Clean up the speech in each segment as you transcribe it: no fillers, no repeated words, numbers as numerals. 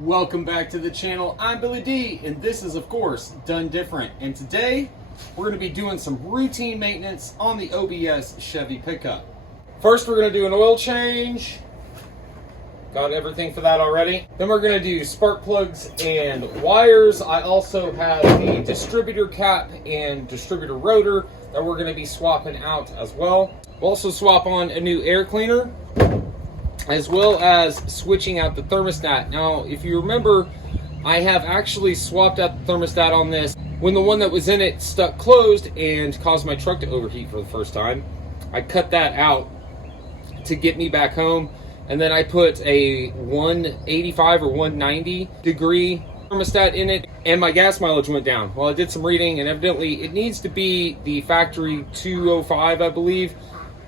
Welcome back to the channel. I'm Billy D, and this is, of course, Done Different. And today, we're going to be doing some routine maintenance on the OBS Chevy pickup. First, we're going to do an oil change. Got everything for that already. Then we're going to do spark plugs and wires. I also have the distributor cap and distributor rotor that we're going to be swapping out as well. We'll also swap on a new air cleaner, as well as switching out the thermostat. Now, if you remember, I have actually swapped out the thermostat on this when the one that was in it stuck closed and caused my truck to overheat for the first time. I cut that out to get me back home, and then I put a 185 or 190 degree thermostat in it, and my gas mileage went down. Well, I did some reading, and evidently it needs to be the factory 205, I believe,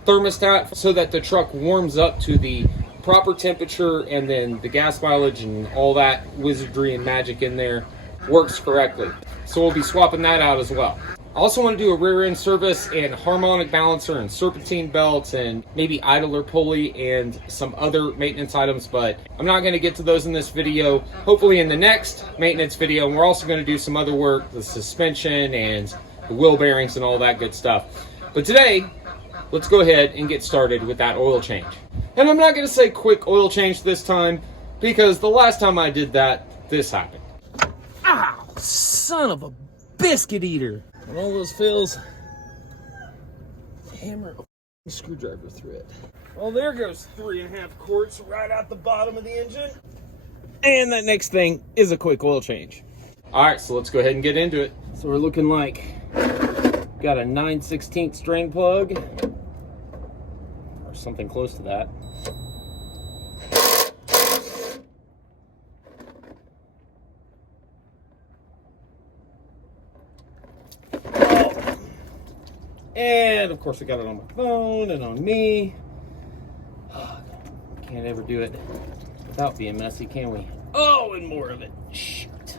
thermostat, so that the truck warms up to the proper temperature, and then the gas mileage and all that wizardry and magic in there works correctly. So we'll be swapping that out as well. I also want to do a rear end service and harmonic balancer and serpentine belts and maybe idler pulley and some other maintenance items, but I'm not going to get to those in this video. Hopefully in the next maintenance video. And we're also going to do some other work, the suspension and the wheel bearings and all that good stuff. But today, let's go ahead and get started with that oil change. And I'm not going to say quick oil change this time, because the last time I did that, this happened. Ow, son of a biscuit eater. And all those fails, hammer a screwdriver through it. Well, there goes 3.5 quarts right out the bottom of the engine. And that next thing is a quick oil change. All right, so let's go ahead and get into it. So we're looking like, got a 9/16 drain plug, or something close to that. And of course I got it on my phone and on me. Can't ever do it without being messy, can we? Oh, and more of it. Shoot.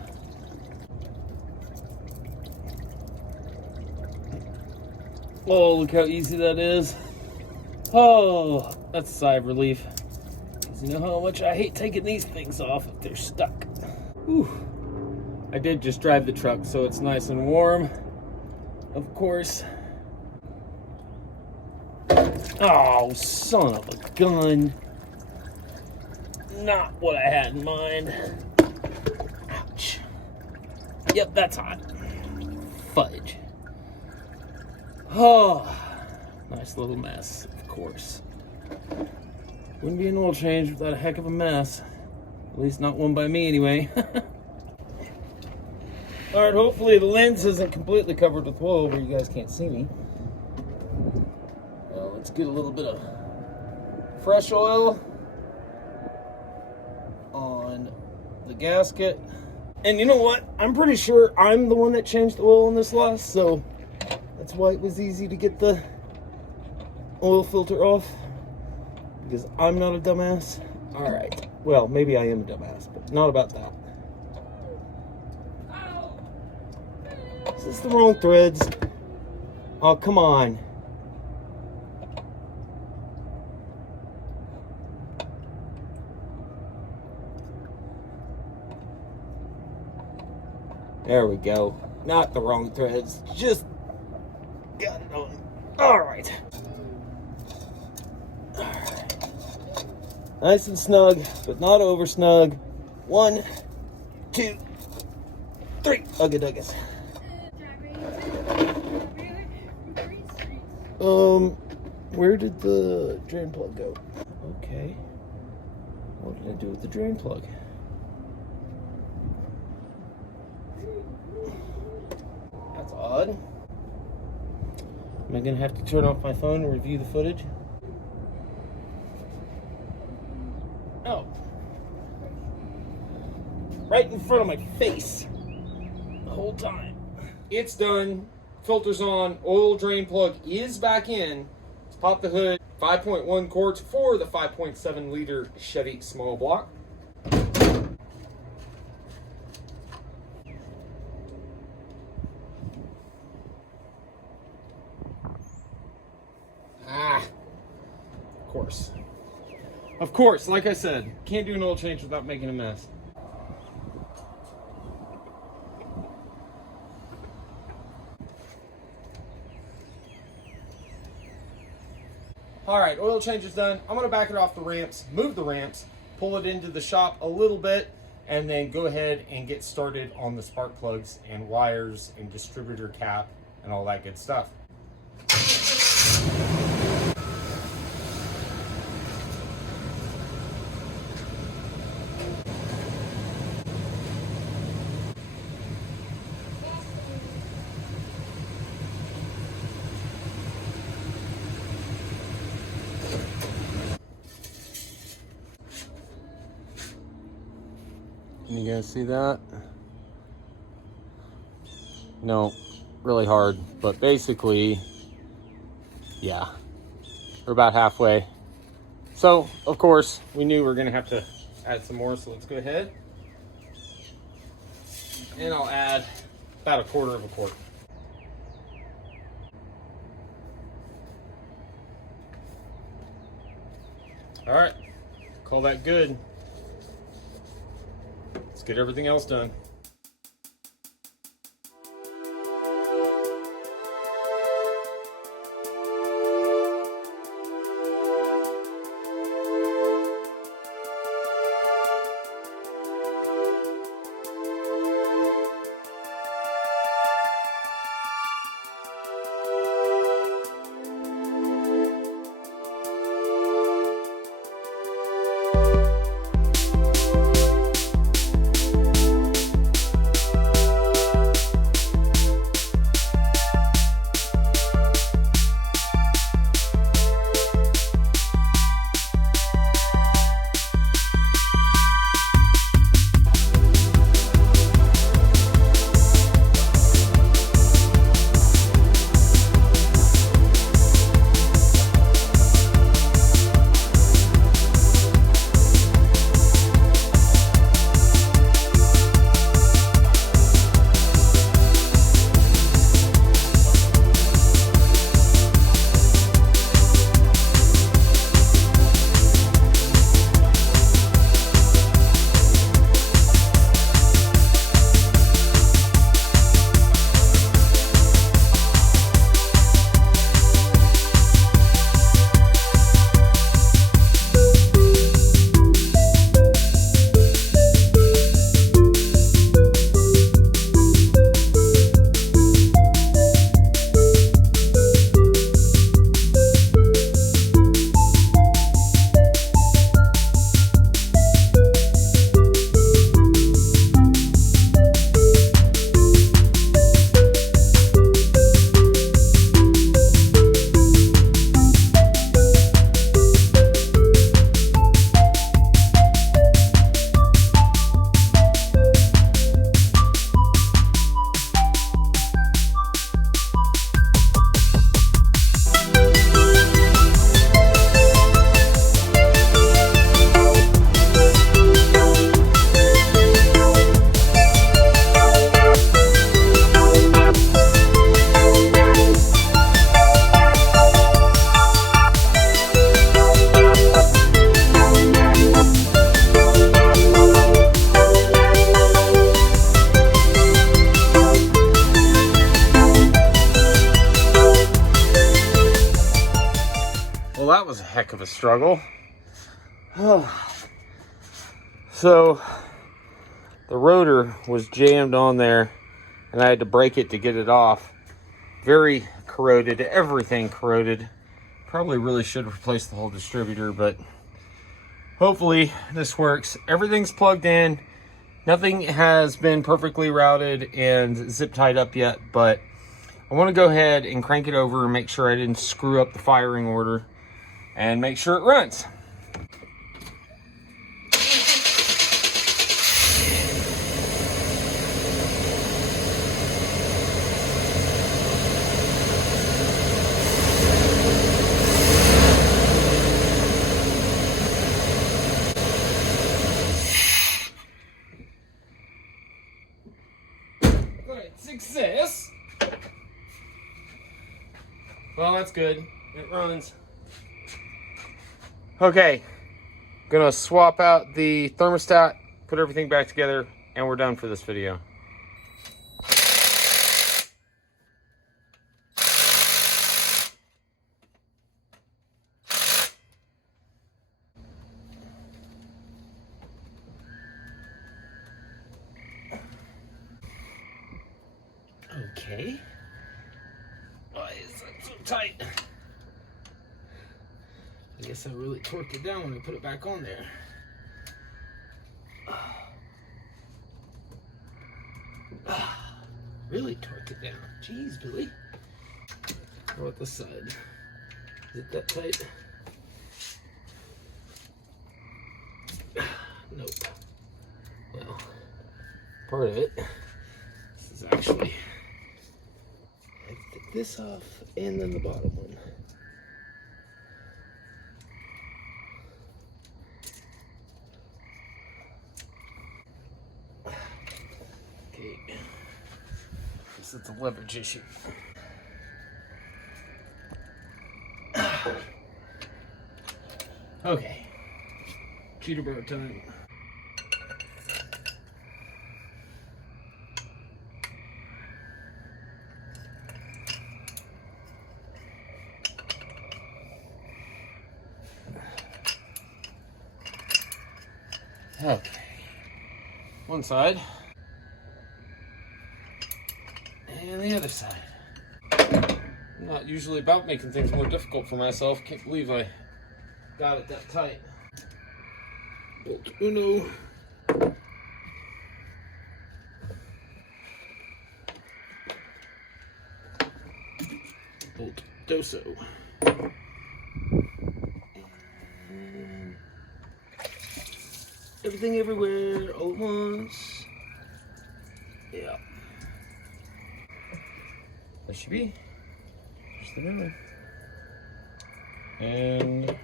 Oh, look how easy that is. Oh, that's a sigh of relief. Because you know how much I hate taking these things off if they're stuck. Whew. I did just drive the truck, so it's nice and warm, of course. Oh, son of a gun. Not what I had in mind. Ouch. Yep, that's hot. Fudge. Oh, nice little mess, of course. Wouldn't be an oil change without a heck of a mess. At least not one by me, anyway. Alright, hopefully the lens isn't completely covered with oil where you guys can't see me. Let's get a little bit of fresh oil on the gasket. And you know what? I'm pretty sure I'm the one that changed the oil in this last, so that's why it was easy to get the oil filter off, because I'm not a dumbass. All right. Well, maybe I am a dumbass, but not about that. Is this the wrong threads? Oh, come on. There we go. Not the wrong threads. Just got it on. All right. Nice and snug, but not over snug. 1, 2, 3. Ugga duggas. Where did the drain plug go? Okay. What did I do with the drain plug? That's odd. Am I gonna have to turn off my phone and review the footage? Oh. Right in front of my face. The whole time. It's done. Filter's on. Oil drain plug is back in. Let's pop the hood. 5.1 quarts for the 5.7 liter Chevy small block. Of course, like I said, can't do an oil change without making a mess. All right, oil change is done. I'm gonna back it off the ramps, move the ramps, pull it into the shop a little bit, and then go ahead and get started on the spark plugs and wires and distributor cap and all that good stuff. Can you guys see that? No, really hard, but basically, yeah, we're about halfway. So, of course, we knew we were gonna have to add some more, so let's go ahead. And I'll add about 1/4 quart. All right, call that good. Let's get everything else done. Well, that was a heck of a struggle. So the rotor was jammed on there and I had to break it to get it off. Very corroded, everything corroded. Probably really should have replaced the whole distributor, but hopefully this works. Everything's plugged in. Nothing has been perfectly routed and zip tied up yet, but I want to go ahead and crank it over and make sure I didn't screw up the firing order and make sure it runs. Success. Well, that's good. It runs. Okay, gonna swap out the thermostat, put everything back together, and we're done for this video. Okay. Why is that so tight? I guess I really torqued it down when I put it back on there. Really torqued it down. Jeez, Billy. How about this side? Is it that tight? Nope. Well, part of it. This is actually, I have to take this off and then the bottom one. Okay. Guess it's a leverage issue. Okay. Cheater bar time. Okay. One side. And the other side. I'm not usually about making things more difficult for myself. Can't believe I got it that tight. Bolt uno. Bolt doso. And everything everywhere all at once. Yeah. That should be just the new one. And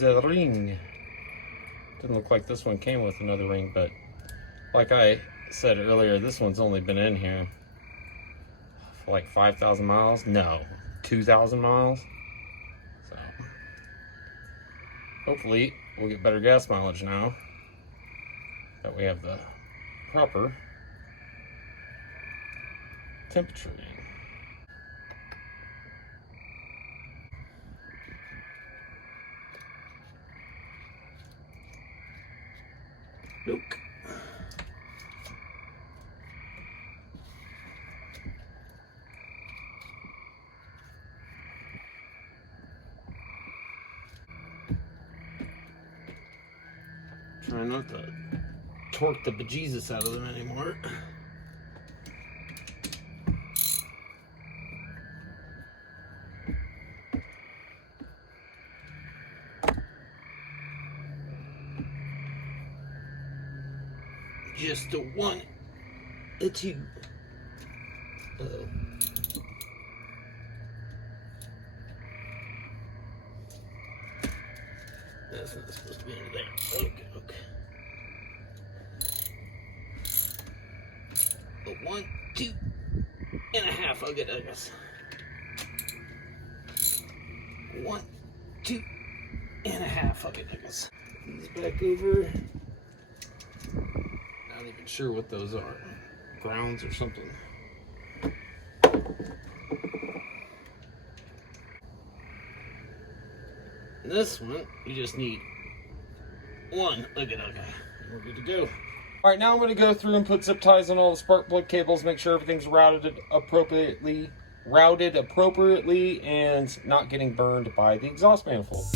the ring. Didn't look like this one came with another ring, but like I said earlier, this one's only been in here for like 5,000 miles. No, 2,000 miles. So hopefully we'll get better gas mileage now that we have the proper temperature in. Nope. Try not to torque the bejesus out of them anymore. Just a one, a two. Uh-oh. That's not supposed to be under there. Okay, okay. A 1, 2 and a half. I'll get it, I guess. 1, 2 and a half. I'll get it, I guess. These back over. Not even sure what those are. Grounds or something. And this one, you just need one. Look at that guy. We're good to go. All right, now I'm going to go through and put zip ties on all the spark plug cables, make sure everything's routed appropriately, and not getting burned by the exhaust manifold.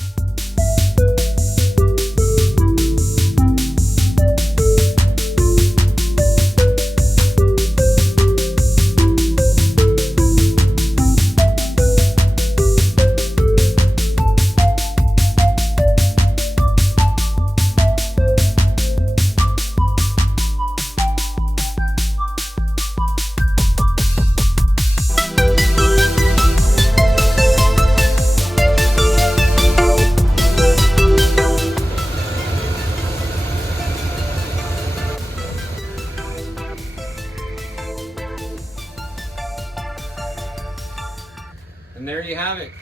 And there you have it.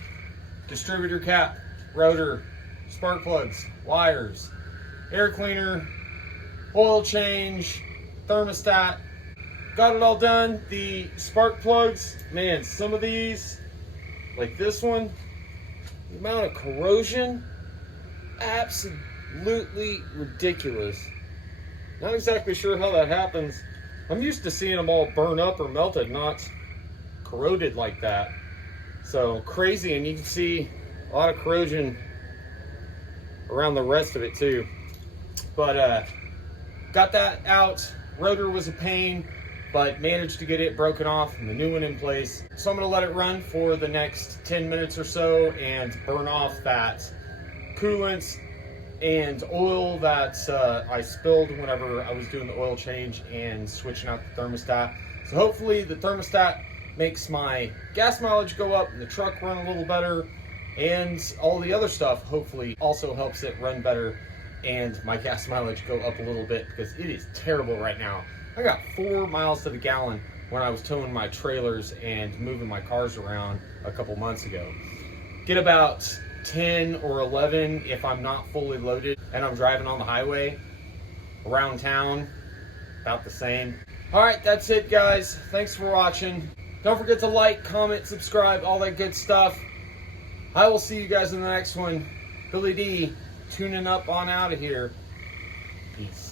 Distributor cap, rotor, spark plugs, wires, air cleaner, oil change, thermostat. Got it all done. The spark plugs, man, some of these, like this one, the amount of corrosion, absolutely ridiculous. Not exactly sure how that happens. I'm used to seeing them all burn up or melted, not corroded like that. So crazy, and you can see a lot of corrosion around the rest of it too. But got that out. Rotor was a pain, but managed to get it broken off and the new one in place. So I'm gonna let it run for the next 10 minutes or so and burn off that coolant and oil that I spilled whenever I was doing the oil change and switching out the thermostat. So hopefully the thermostat makes my gas mileage go up and the truck run a little better, and all the other stuff hopefully also helps it run better and my gas mileage go up a little bit, because it is terrible right now. I got 4 miles to the gallon when I was towing my trailers and moving my cars around a couple months ago. Get about 10 or 11 if I'm not fully loaded and I'm driving on the highway. Around town, about the same. All right, that's it, guys. Thanks for watching. Don't forget to like, comment, subscribe, all that good stuff. I will see you guys in the next one. Billy D, tuning up on out of here. Peace.